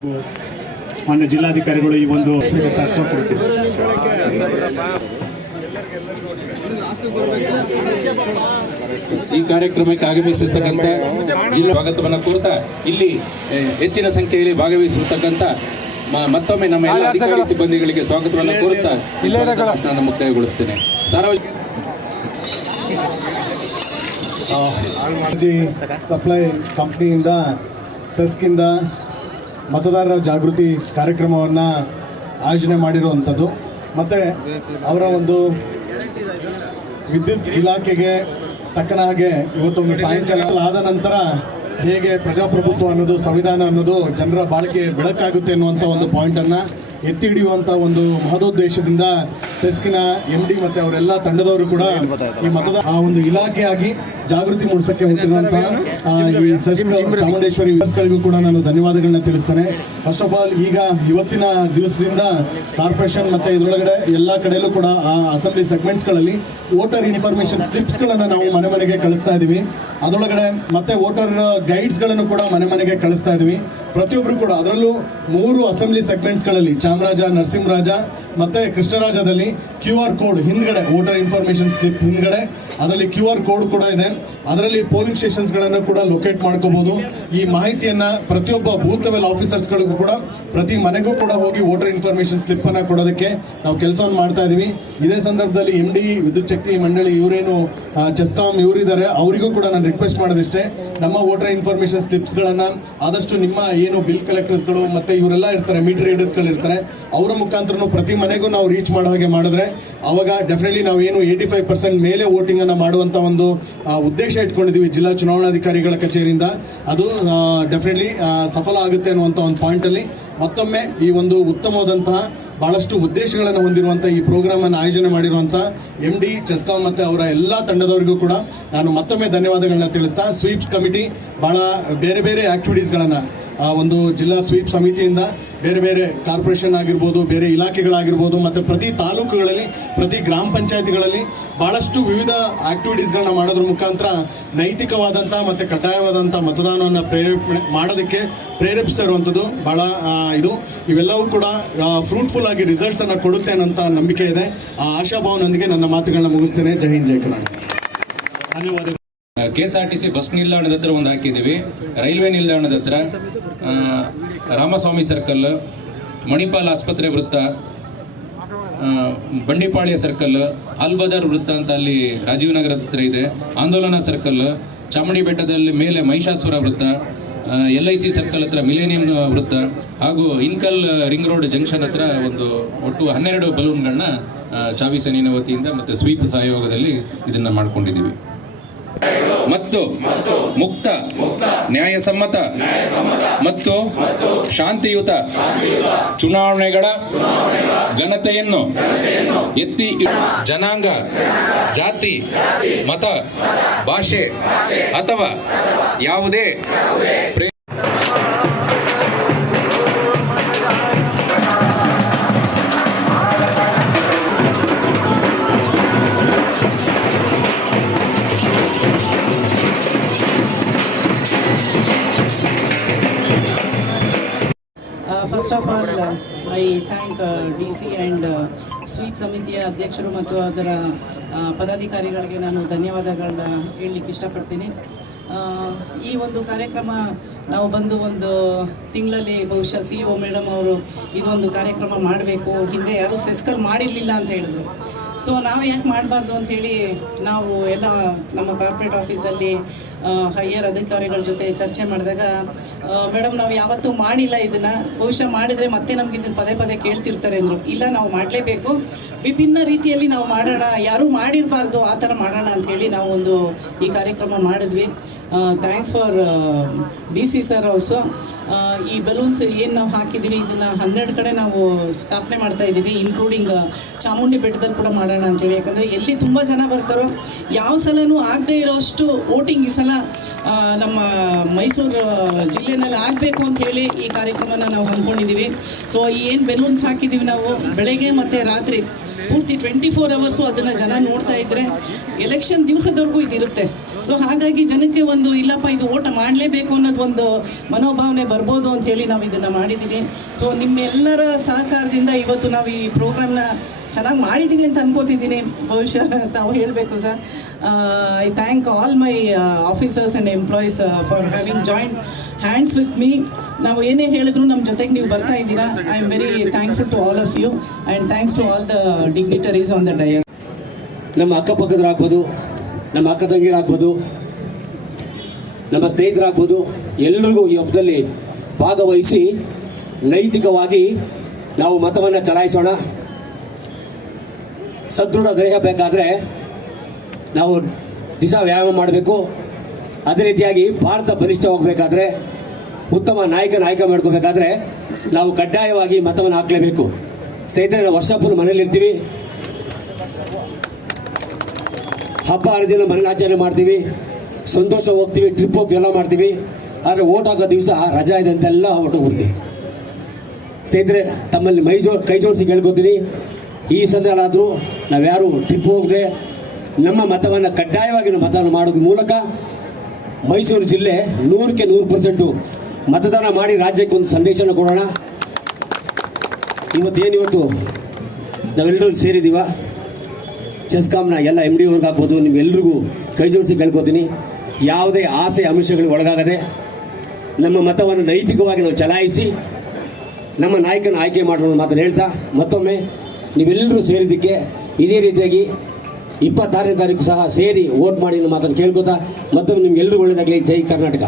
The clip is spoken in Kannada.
ಮಾನ್ಯ ಜಿಲ್ಲಾಧಿಕಾರಿಗಳು ಈ ಒಂದು ತತ್ವ ಕೊಡ್ತೀವಿ. ಈ ಕಾರ್ಯಕ್ರಮಕ್ಕೆ ಆಗಮಿಸಿರ್ತಕ್ಕಂಥ ಜಿಲ್ಲಾ ಸ್ವಾಗತವನ್ನು ಕೋರ್ತಾ ಇಲ್ಲಿ ಹೆಚ್ಚಿನ ಸಂಖ್ಯೆಯಲ್ಲಿ ಭಾಗವಹಿಸಿರ್ತಕ್ಕಂಥ ಮತ್ತೊಮ್ಮೆ ನಮ್ಮ ಎಲ್ಲ ಅಧಿಕಾರಿ ಸಿಬ್ಬಂದಿಗಳಿಗೆ ಸ್ವಾಗತವನ್ನು ಕೋರುತ್ತಾ ನಾನು ಮುಕ್ತಾಯಗೊಳಿಸ್ತೇನೆ. ಸಪ್ಲೈ ಕಂಪ್ನಿಯಿಂದ ಸೆಸ್ಕಿಂದ ಮತದಾರರ ಜಾಗೃತಿ ಕಾರ್ಯಕ್ರಮವನ್ನು ಆಯೋಜನೆ ಮಾಡಿರುವಂಥದ್ದು ಮತ್ತು ಅವರ ಒಂದು ವಿದ್ಯುತ್ ಇಲಾಖೆಗೆ ತಕ್ಕನ ಹಾಗೆ ಇವತ್ತೊಂದು ಸಾಯಂಕಾಲ ಆದ ನಂತರ ಹೇಗೆ ಪ್ರಜಾಪ್ರಭುತ್ವ ಅನ್ನೋದು ಸಂವಿಧಾನ ಅನ್ನೋದು ಜನರ ಬಾಳಿಕೆ ಬೆಳಕಾಗುತ್ತೆ ಅನ್ನುವಂಥ ಒಂದು ಪಾಯಿಂಟನ್ನು ಎತ್ತಿ ಹಿಡಿಯುವಂಥ ಒಂದು ಮಹದೋದ್ದೇಶದಿಂದ ಸೆಸ್ಕಿನ MD ಮತ್ತು ಅವರೆಲ್ಲ ತಂಡದವರು ಕೂಡ ಈ ಮತದ ಆ ಒಂದು ಇಲಾಖೆಯಾಗಿ ಜಾಗೃತಿ ಮೂಡಿಸೋಕ್ಕೆ ಹುಟ್ಟಿರುವಂತಹ ಈ ಸೆಸ್ಕ್ ಚಾಮುಂಡೇಶ್ವರಿ ವ್ಯವಸ್ಥೆಗಳಿಗೂ ಕೂಡ ನಾನು ಧನ್ಯವಾದಗಳನ್ನ ತಿಳಿಸ್ತೇನೆ. ಫಸ್ಟ್ ಆಫ್ ಆಲ್ ಈಗ ಇವತ್ತಿನ ದಿವಸದಿಂದ ಕಾರ್ಪೊರೇಷನ್ ಮತ್ತು ಇದರೊಳಗಡೆ ಎಲ್ಲ ಕಡೆಯಲ್ಲೂ ಕೂಡ ಆ ಅಸೆಂಬ್ಲಿ ಸೆಗ್ಮೆಂಟ್ಸ್ಗಳಲ್ಲಿ ವೋಟರ್ ಇನ್ಫಾರ್ಮೇಷನ್ ಸ್ಲಿಪ್ಸ್ಗಳನ್ನು ನಾವು ಮನೆ ಮನೆಗೆ ಕಳಿಸ್ತಾ ಇದ್ದೀವಿ. ಅದರೊಳಗಡೆ ಮತ್ತೆ ವೋಟರ್ ಗೈಡ್ಸ್ಗಳನ್ನು ಕೂಡ ಮನೆ ಮನೆಗೆ ಕಳಿಸ್ತಾ ಇದ್ದೀವಿ. ಪ್ರತಿಯೊಬ್ಬರು ಕೂಡ ಅದರಲ್ಲೂ 3 ಅಸೆಂಬ್ಲಿ ಸೆಗ್ಮೆಂಟ್ಸ್ಗಳಲ್ಲಿ ಚಾಮರಾಜ, ನರಸಿಂಹರಾಜ ಮತ್ತು ಕೃಷ್ಣರಾಜದಲ್ಲಿ QR ಕೋಡ್ ಹಿಂದ್ಗಡೆ ವೋಟರ್ ಇನ್ಫಾರ್ಮೇಷನ್ ಸ್ಲಿಪ್ ಹಿಂದ್ಗಡೆ ಅದರಲ್ಲಿ QR ಕೋಡ್ ಕೂಡ ಇದೆ. ಅದರಲ್ಲಿ ಪೋಲಿಂಗ್ ಸ್ಟೇಷನ್ಸ್ಗಳನ್ನು ಕೂಡ ಲೊಕೇಟ್ ಮಾಡ್ಕೋಬಹುದು. ಈ ಮಾಹಿತಿಯನ್ನು ಪ್ರತಿಯೊಬ್ಬ ಬೂತ್ ಲೆವೆಲ್ ಆಫೀಸರ್ಸ್ಗಳಿಗೂ ಕೂಡ ಪ್ರತಿ ಮನೆಗೂ ಕೂಡ ಹೋಗಿ ವೋಟರ್ ಇನ್ಫಾರ್ಮೇಷನ್ ಸ್ಲಿಪ್ಪನ್ನು ಕೊಡೋದಕ್ಕೆ ನಾವು ಕೆಲಸವನ್ನು ಮಾಡ್ತಾ ಇದ್ದೀವಿ. ಇದೇ ಸಂದರ್ಭದಲ್ಲಿ MD ವಿದ್ಯುತ್ ಶಕ್ತಿ ಮಂಡಳಿ ಇವರೇನು ಚೆಸ್ಕಾಂ ಇವರಿದ್ದಾರೆ ಅವರಿಗೂ ಕೂಡ ನಾನು ರಿಕ್ವೆಸ್ಟ್ ಮಾಡೋದಿಷ್ಟೇ, ನಮ್ಮ ವೋಟರ್ ಇನ್ಫಾರ್ಮೇಷನ್ ಸ್ಲಿಪ್ಸ್ಗಳನ್ನು ಆದಷ್ಟು ನಿಮ್ಮ ಏನು ಬಿಲ್ ಕಲೆಕ್ಟರ್ಸ್ಗಳು ಮತ್ತು ಇವರೆಲ್ಲ ಇರ್ತಾರೆ, ಮೀಟರ್ ರೀಡರ್ಸ್ಗಳು ಇರ್ತಾರೆ, ಅವರ ಮುಖಾಂತರ ಪ್ರತಿ ಮನೆಗೂ ನಾವು ರೀಚ್ ಮಾಡೋ ಹಾಗೆ ಮಾಡಿದ್ರೆ ಅವಾಗ ಡೆಫಿನೆಟ್ಲಿ ನಾವು ಏನು 85% ಮೇಲೆ ವೋಟಿಂಗನ್ನು ಮಾಡುವಂಥ ಒಂದು ಉದ್ದೇಶ ಇಟ್ಕೊಂಡಿದ್ದೀವಿ ಜಿಲ್ಲಾ ಚುನಾವಣಾಧಿಕಾರಿಗಳ ಕಚೇರಿಯಿಂದ, ಅದು ಡೆಫಿನೆಟ್ಲಿ ಸಫಲ ಆಗುತ್ತೆ ಅನ್ನುವಂಥ ಒಂದು ಪಾಯಿಂಟಲ್ಲಿ ಮತ್ತೊಮ್ಮೆ ಈ ಒಂದು ಉತ್ತಮವಾದಂತಹ ಭಾಳಷ್ಟು ಉದ್ದೇಶಗಳನ್ನು ಹೊಂದಿರುವಂಥ ಈ ಪ್ರೋಗ್ರಾಮನ್ನು ಆಯೋಜನೆ ಮಾಡಿರುವಂಥ MD ಚೆಸ್ಕಾಂ ಮತ್ತು ಅವರ ಎಲ್ಲ ತಂಡದವರಿಗೂ ಕೂಡ ನಾನು ಮತ್ತೊಮ್ಮೆ ಧನ್ಯವಾದಗಳನ್ನ ತಿಳಿಸ್ತಾ, ಸ್ವೀಪ್ ಕಮಿಟಿ ಭಾಳ ಬೇರೆ ಬೇರೆ ಆ್ಯಕ್ಟಿವಿಟೀಸ್ಗಳನ್ನು ಒಂದು ಜಿಲ್ಲಾ ಸ್ವೀಪ್ ಸಮಿತಿಯಿಂದ ಬೇರೆ ಬೇರೆ ಕಾರ್ಪೊರೇಷನ್ ಆಗಿರ್ಬೋದು, ಬೇರೆ ಇಲಾಖೆಗಳಾಗಿರ್ಬೋದು ಮತ್ತು ಪ್ರತಿ ತಾಲೂಕುಗಳಲ್ಲಿ ಪ್ರತಿ ಗ್ರಾಮ ಪಂಚಾಯತಿಗಳಲ್ಲಿ ಭಾಳಷ್ಟು ವಿವಿಧ ಆ್ಯಕ್ಟಿವಿಟೀಸ್ಗಳನ್ನ ಮಾಡೋದ್ರ ಮುಖಾಂತರ ನೈತಿಕವಾದಂಥ ಮತ್ತು ಕಡ್ಡಾಯವಾದಂಥ ಮತದಾನವನ್ನು ಮಾಡೋದಕ್ಕೆ ಪ್ರೇರೇಪಿಸ್ತಾ ಇರುವಂಥದ್ದು ಭಾಳ ಇವೆಲ್ಲವೂ ಕೂಡ ಫ್ರೂಟ್ಫುಲ್ ಆಗಿ ರಿಸಲ್ಟ್ಸನ್ನು ಕೊಡುತ್ತೆ ಅನ್ನೋಂಥ ನಂಬಿಕೆ ಇದೆ. ಆ ಆಶಾಭಾವನೊಂದಿಗೆ ನನ್ನ ಮಾತುಗಳನ್ನ ಮುಗಿಸ್ತೇನೆ. ಜೈ ಹಿಂದ್, ಜೈ ಕರ್ನಾಟಕ. ಧನ್ಯವಾದಗಳು. KSRTC ಬಸ್ ನಿಲ್ದಾಣದ ಹತ್ರ ಒಂದು ಹಾಕಿದ್ದೀವಿ, ರೈಲ್ವೆ ನಿಲ್ದಾಣದ ಹತ್ರ, ರಾಮಸ್ವಾಮಿ ಸರ್ಕಲ್, ಮಣಿಪಾಲ್ ಆಸ್ಪತ್ರೆ ವೃತ್ತ, ಬಂಡಿಪಾಳ್ಯ ಸರ್ಕಲ್, ಅಲ್ಬದರ್ ವೃತ್ತ ಅಂತ ಅಲ್ಲಿ ರಾಜೀವ್ ನಗರದ ಹತ್ರ ಇದೆ, ಆಂದೋಲನ ಸರ್ಕಲ್, ಚಾಮುಂಡಿ ಬೆಟ್ಟದಲ್ಲಿ ಮೇಲೆ ಮಹಿಷಾಸುರ ವೃತ್ತ, LIC ಸರ್ಕಲ್ ಹತ್ರ ಮಿಲೇನಿಯಂ ವೃತ್ತ ಹಾಗೂ ಇನ್ಕಲ್ ರಿಂಗ್ ರೋಡ್ ಜಂಕ್ಷನ್ ಹತ್ರ ಒಟ್ಟು 12 ಬಲೂನ್ಗಳನ್ನ ಚಾವಿ ಸೇನೆಯ ವತಿಯಿಂದ ಮತ್ತು ಸ್ವೀಪ್ ಸಹಯೋಗದಲ್ಲಿ ಇದನ್ನು ಮಾಡ್ಕೊಂಡಿದ್ದೀವಿ. ಮತ್ತು ಮುಕ್ತ, ನ್ಯಾಯಸಮ್ಮತ ಮತ್ತು ಶಾಂತಿಯುತ ಚುನಾವಣೆಗಳ ಘನತೆಯನ್ನು ಎತ್ತಿ ಜನಾಂಗ, ಜಾತಿ, ಮತ, ಭಾಷೆ ಅಥವಾ ಯಾವುದೇ first of all I thank DC and SVEEP ಸಮಿತಿಯ ಅಧ್ಯಕ್ಷರು ಮತ್ತು ಅದರ ಪದಾಧಿಕಾರಿಗಳಿಗೆ ನಾನು ಧನ್ಯವಾದಗಳನ್ನ ಹೇಳಲಿಕ್ಕೆ ಇಷ್ಟಪಡ್ತೀನಿ. ಈ ಒಂದು ಕಾರ್ಯಕ್ರಮ ನಾವು ಬಂದು ಒಂದು ತಿಂಗಳಲ್ಲಿ ಬಹುಶಃ CEO ಮೇಡಮ್ ಅವರು ಇದೊಂದು ಕಾರ್ಯಕ್ರಮ ಮಾಡಬೇಕು, ಹಿಂದೆ ಯಾರೂ ಸೆಸ್ಕಲ್ ಮಾಡಿರಲಿಲ್ಲ ಅಂತ ಹೇಳಿದ್ರು. ಸೊ ನಾವು ಯಾಕೆ ಮಾಡಬಾರ್ದು ಅಂಥೇಳಿ ನಾವು ಎಲ್ಲ ನಮ್ಮ ಕಾರ್ಪೊರೇಟ್ ಆಫೀಸಲ್ಲಿ ಹೈಯರ್ ಅಧಿಕಾರಿಗಳ ಜೊತೆ ಚರ್ಚೆ ಮಾಡಿದಾಗ ಮೇಡಮ್ ನಾವು ಯಾವತ್ತೂ ಮಾಡಿಲ್ಲ ಇದನ್ನು, ಬಹುಶಃ ಮಾಡಿದರೆ ಮತ್ತೆ ನಮ್ಗೆ ಇದನ್ನು ಪದೇ ಪದೇ ಕೇಳ್ತಿರ್ತಾರೆ ಅಂದರು. ಇಲ್ಲ, ನಾವು ಮಾಡಲೇಬೇಕು, ವಿಭಿನ್ನ ರೀತಿಯಲ್ಲಿ ನಾವು ಮಾಡೋಣ, ಯಾರೂ ಮಾಡಿರಬಾರ್ದು ಆ ಥರ ಮಾಡೋಣ ಅಂಥೇಳಿ ನಾವು ಈ ಕಾರ್ಯಕ್ರಮ ಮಾಡಿದ್ವಿ. Thanks for DC sir also. ಈ ಬಲೂನ್ಸ್ ಏನು ನಾವು ಹಾಕಿದ್ದೀವಿ ಇದನ್ನು 12 ಕಡೆ ನಾವು ಸ್ಥಾಪನೆ ಮಾಡ್ತಾ ಇದ್ದೀವಿ, ಇನ್ಕ್ಲೂಡಿಂಗ್ ಚಾಮುಂಡಿ ಬೆಟ್ಟದಲ್ಲಿ ಕೂಡ ಮಾಡೋಣ ಅಂತೇಳಿ. ಯಾಕಂದರೆ ಎಲ್ಲಿ ತುಂಬ ಜನ ಬರ್ತಾರೋ, ಯಾವ ಸಲನೂ ಆಗದೆ ಇರೋಷ್ಟು ವೋಟಿಂಗ್ ಈ ಸಲ ನಮ್ಮ ಮೈಸೂರು ಜಿಲ್ಲೆನಲ್ಲಿ ಆಗಬೇಕು ಅಂಥೇಳಿ ಈ ಕಾರ್ಯಕ್ರಮನ ನಾವು ಅಂದ್ಕೊಂಡಿದ್ದೀವಿ. ಸೊ ಏನು ಬೆಲೂನ್ಸ್ ಹಾಕಿದ್ದೀವಿ ನಾವು ಬೆಳಗ್ಗೆ ಮತ್ತು ರಾತ್ರಿ ಪೂರ್ತಿ 24 ಅವರ್ಸು ಅದನ್ನು ಜನ ನೋಡ್ತಾ ಇದ್ದರೆ ಎಲೆಕ್ಷನ್ ದಿವಸದವರೆಗೂ ಇದಿರುತ್ತೆ. ಸೊ ಹಾಗಾಗಿ ಜನಕ್ಕೆ ಒಂದು ಇಲ್ಲಪ್ಪ ಇದು ಓಟ ಮಾಡಲೇಬೇಕು ಅನ್ನೋದು ಒಂದು ಮನೋಭಾವನೆ ಬರ್ಬೋದು ಅಂತ ಹೇಳಿ ನಾವು ಇದನ್ನು ಮಾಡಿದ್ದೀವಿ. ಸೊ ನಿಮ್ಮೆಲ್ಲರ ಸಹಕಾರದಿಂದ ಇವತ್ತು ನಾವು ಈ ಪ್ರೋಗ್ರಾಮ್ನ ಚೆನ್ನಾಗಿ ಮಾಡಿದ್ದೀವಿ ಅಂತ ಅನ್ಕೋತಿದ್ದೀನಿ. ಬಹುಶಃ ತಾವು ಹೇಳಬೇಕು sir. I thank all my officers and employees for having joint hands with me. ನಾವು ಏನೇ ಹೇಳಿದ್ರು ನಮ್ಮ ಜೊತೆಗೆ ನೀವು ಬರ್ತಾ ಇದ್ದೀರಾ. I am very thankful to all of you and thanks to all the dignitaries on the dais. ನಮ್ಮ ಅಕ್ಕಪಕ್ಕದರಾಗ್ಬೋದು, ನಮ್ಮ ಅಕ್ಕ ತಂಗಿರಾಗ್ಬೋದು, ನಮ್ಮ ಸ್ನೇಹಿತರಾಗ್ಬೋದು, ಎಲ್ಲರಿಗೂ ಈ ಹಬ್ಬದಲ್ಲಿ ಭಾಗವಹಿಸಿ ನೈತಿಕವಾಗಿ ನಾವು ಮತವನ್ನು ಚಲಾಯಿಸೋಣ. ಸದೃಢ ದೇಹ ಬೇಕಾದರೆ ನಾವು ದಿವಸ ವ್ಯಾಯಾಮ ಮಾಡಬೇಕು. ಅದೇ ರೀತಿಯಾಗಿ ಭಾರತ ಬಲಿಷ್ಠವಾಗಬೇಕಾದ್ರೆ, ಉತ್ತಮ ನಾಯಕನ ಆಯ್ಕೆ ಮಾಡ್ಕೋಬೇಕಾದ್ರೆ ನಾವು ಕಡ್ಡಾಯವಾಗಿ ಮತವನ್ನು ಹಾಕಲೇಬೇಕು. ಸ್ನೇಹಿತರೆ, ನಾವು ವರ್ಷ ಫುಲ್ ಮನೇಲಿರ್ತೀವಿ, ಹಬ್ಬ ಹರಿದಿನ ಮನೇಲಿ ಆಚರಣೆ ಮಾಡ್ತೀವಿ, ಸಂತೋಷ ಹೋಗ್ತೀವಿ, ಟ್ರಿಪ್ ಹೋಗ್ತೀವಿ, ಎಲ್ಲ ಮಾಡ್ತೀವಿ. ಆದರೆ ಓಟ್ ಹಾಕೋ ದಿವಸ ರಜಾ ಇದೆ ಅಂತೆಲ್ಲ ಹೊರಟೋಗ್ಬಿಡ್ತೀವಿ. ಸ್ನೇಹಿತರೆ, ತಮ್ಮಲ್ಲಿ ಕೈ ಜೋಡಿಸಿ ಕೇಳ್ಕೊತೀನಿ, ಈ ಸಲದಲ್ಲಾದರೂ ನಾವ್ಯಾರು ಟ್ರಿಪ್ ಹೋಗದೆ ನಮ್ಮ ಮತವನ್ನು ಕಡ್ಡಾಯವಾಗಿ ನಾವು ಮತದಾನ ಮಾಡೋದ್ರ ಮೂಲಕ ಮೈಸೂರು ಜಿಲ್ಲೆ 100ಕ್ಕೆ 100% ಮತದಾನ ಮಾಡಿ ರಾಜ್ಯಕ್ಕೆ ಒಂದು ಸಂದೇಶನ ಕೊಡೋಣ. ಇವತ್ತು ನಾವೆಲ್ಲರೂ ಸೇರಿದ್ದೀವ, ಚೆಸ್ಕಾಮ್ನ ಎಲ್ಲ MD ಅವ್ರಿಗಾಗ್ಬೋದು, ನಿಮ್ಮೆಲ್ರಿಗೂ ಕೈ ಜೋಡಿಸಿ ಕೇಳ್ಕೊತೀನಿ, ಯಾವುದೇ ಆಸೆ ಆಮಿಷಗಳಿಗೆ ಒಳಗಾಗದೆ ನಮ್ಮ ಮತವನ್ನು ನೈತಿಕವಾಗಿ ನಾವು ಚಲಾಯಿಸಿ ನಮ್ಮ ನಾಯಕನ ಆಯ್ಕೆ ಮಾಡೋಣ ಮಾತನ್ನು ಹೇಳ್ತಾ, ಮತ್ತೊಮ್ಮೆ ನೀವೆಲ್ಲರೂ ಸೇರಿದ್ದಕ್ಕೆ ಇದೇ ರೀತಿಯಾಗಿ 26ನೇ ತಾರೀಕು ಸಹ ಸೇರಿ ವೋಟ್ ಮಾಡಿ ಅನ್ನೋ ಮಾತನ್ನು ಕೇಳ್ಕೊತಾ ಮತ್ತೊಮ್ಮೆ ನಿಮ್ಗೆಲ್ಲರೂ ಒಳ್ಳೆಯದಾಗಲಿ. ಜೈ ಕರ್ನಾಟಕ.